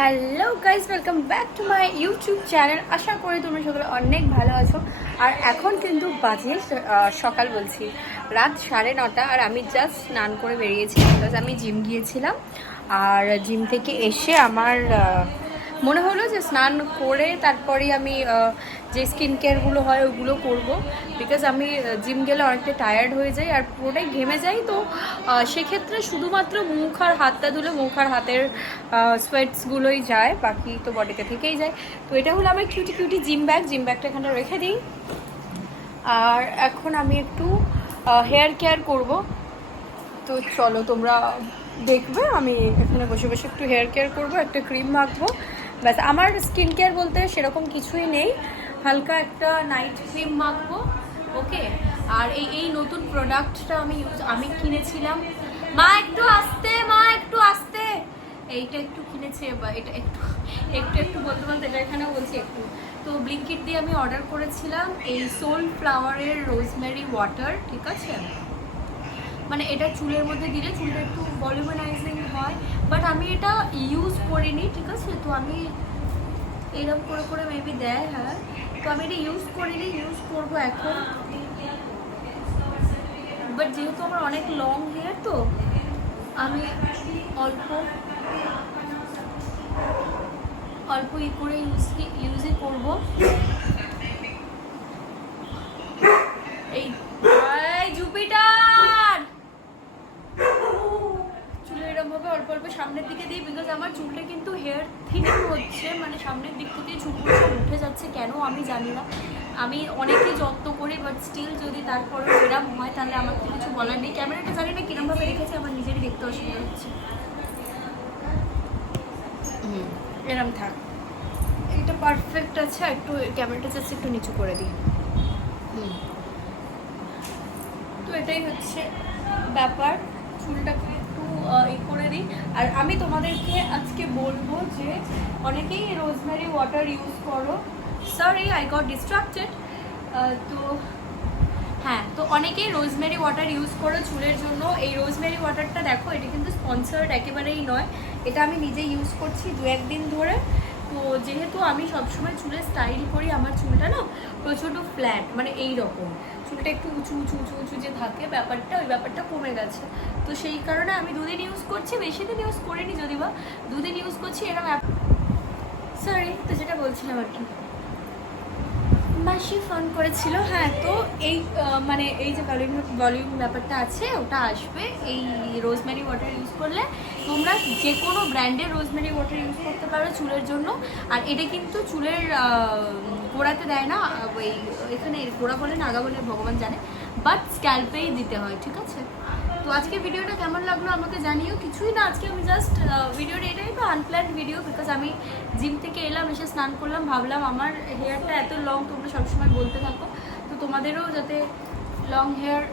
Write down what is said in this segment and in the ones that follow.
Hello guys welcome back to my YouTube channel আশা করি তোমরা সকলে অনেক ভালো আছো। আর এখন কিন্তু বাজে সকাল বলছি। রাত সাড়ে নটা, আর আমি জাস্ট স্নান করে বেরিয়েছি বিকজ আমি জিম গিয়েছিলাম। আর জিম থেকে এসে আমার মনে হলো যে স্নান করে তারপরে আমি যে স্কিন কেয়ারগুলো হয় ওগুলো করব। বিকজ আমি জিম গেলে অনেকটা টায়ার্ড হয়ে যাই আর পুরোটাই ঘেমে যাই তো সেক্ষেত্রে শুধুমাত্র মুখ আর হাতটা ধুলে মুখ আর হাতের সোয়েটসগুলোই যায়, বাকি তো বডিতে থেকেই যায়। তো এটা হলো আমার cutie cutie gym bag gym ব্যাগটা এখানে রেখে দিই। আর এখন আমি একটু হেয়ার কেয়ার করব। তো চলো তোমরা দেখবে, আমি এখানে বসে বসে একটু হেয়ার কেয়ার করব, একটা ক্রিম মাখবো। ব্যাস, আমার স্কিন কেয়ার বলতে সেরকম কিছুই নেই। হালকা একটা নাইট ক্রিম মাখবো ওকে আর এই এই নতুন প্রোডাক্টটা আমি ইউজ আমি কিনেছিলাম। মা, একটু আসতে, মা, একটু আসতে। এইটা একটু কিনেছে, বা এটা একটু একটু একটু বলতে বলতে এটা এখানে বলছি একটু। তো ব্লিঙ্কিট দিয়ে আমি অর্ডার করেছিলাম এই সোল ফ্লাওয়ারের রোজমেরি ওয়াটার ঠিক আছে? মানে এটা চুলের মধ্যে দিলে চুলটা একটু ভলিউমানাইজিং হয় বাট আমি এটা ইউজ করিনি, ঠিক আছে? তো আমি এরকম করে করে মেবি দেয় হ্যাঁ। তো আমি এটা ইউজ করিনি ইউজ করব এখন। বাট যেহেতু আমার অনেক লং হেয়ার তো, আমি অল্প অল্প ই করে ইউজ ইউজই করব। এই এই চুলে অল্প অল্প সামনের দিকে দিই বিকজ আমার চুলটা কিন্তু হেয়ার থিনিং হচ্ছে মানে সামনের দিক থেকে চুলগুলো সব উঠে যাচ্ছে কেন আমি জানি না। আমি অনেকেই যত্ন করি বাট স্টিল যদি তারপরে এরম হয় তাহলে আমার তো কিছু বলার নেই। ক্যামেরাটা জানি না কিরমভাবে রেখেছে আমার নিজেরই দেখতে অসুবিধা হচ্ছে। হুম। এরম থাক। এটা পারফেক্ট আছে একটু ক্যামেরাটা জাস্ট একটু নিচু করে দিই। হুম। তো এটাই হচ্ছে ব্যাপার চুলটাকে ই করে দিই। আর আমি তোমাদেরকে আজকে বলব যে অনেকেই রোজমেরি ওয়াটার ইউজ করো। সরি আই গট ডিস্ট্রাক্টেড তো হ্যাঁ তো অনেকেই রোজমেরি ওয়াটার ইউজ করো চুলের জন্য। এই রোজমেরি ওয়াটারটা দেখো, এটা কিন্তু স্পন্সার্ড একেবারেই নয়। এটা আমি নিজে ইউজ করছি দু একদিন ধরে। তো যেহেতু আমি সবসময় চুলে স্টাইল করি, আমার চুলটা না প্রচণ্ড ফ্ল্যাট মানে এই রকম চুলটা একটু উঁচু উঁচু উঁচু উঁচু যে থাকে ব্যাপারটা, ওই ব্যাপারটা কমে গেছে। তো সেই কারণে আমি দুদিন ইউজ করছি বেশি দিন ইউজ করিনি যদি বা দুদিন ইউজ করছি এরকম সরি তো যেটা বলছিলাম আর কি। মাসি ফোন করেছিল। হ্যাঁ তো এই মানে এই যে ভলিউম ভলিউম ব্যাপারটা আছে, ওটা আসবে। এই রোজমেরি ওয়াটার ইউজ করলে তোমরা যে কোনো ব্র্যান্ডের রোজমেরি ওয়াটার ইউজ করতে পারো চুলের জন্য। আর এটা কিন্তু চুলের গোড়াতে দেয় না ওই, এখানে গোড়া বলে নাগা বলে ভগবান জানে। বাট স্ক্যাল্পেই দিতে হয়, ঠিক আছে? তো আজকে ভিডিওটা কেমন লাগল আমাকে জানিও। কিছুই না, আজকে আমি জাস্ট ভিডিওটা এটাই তো আনপ্ল্যান ভিডিও বিকজ আমি জিম থেকে এলাম, এসে স্নান করলাম, ভাবলাম আমার হেয়ারটা এত লং তোমরা সবসময় বলতে থাকো। তো তোমাদেরও যাতে লং হেয়ার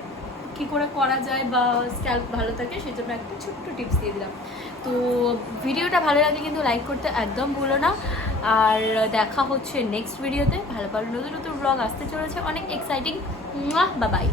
কী করে করা যায় বা স্ক্যাল্প ভালো থাকে সেই জন্য একটা ছোট্ট টিপস দিয়ে দিলাম। তো ভিডিওটা ভালো লাগে কিন্তু লাইক করতে একদম ভুলো না। আর দেখা হচ্ছে নেক্সট ভিডিওতে ভালো ভালো নতুন নতুন ব্লগ আসতে চলেছে। অনেক এক্সাইটিং বা বাই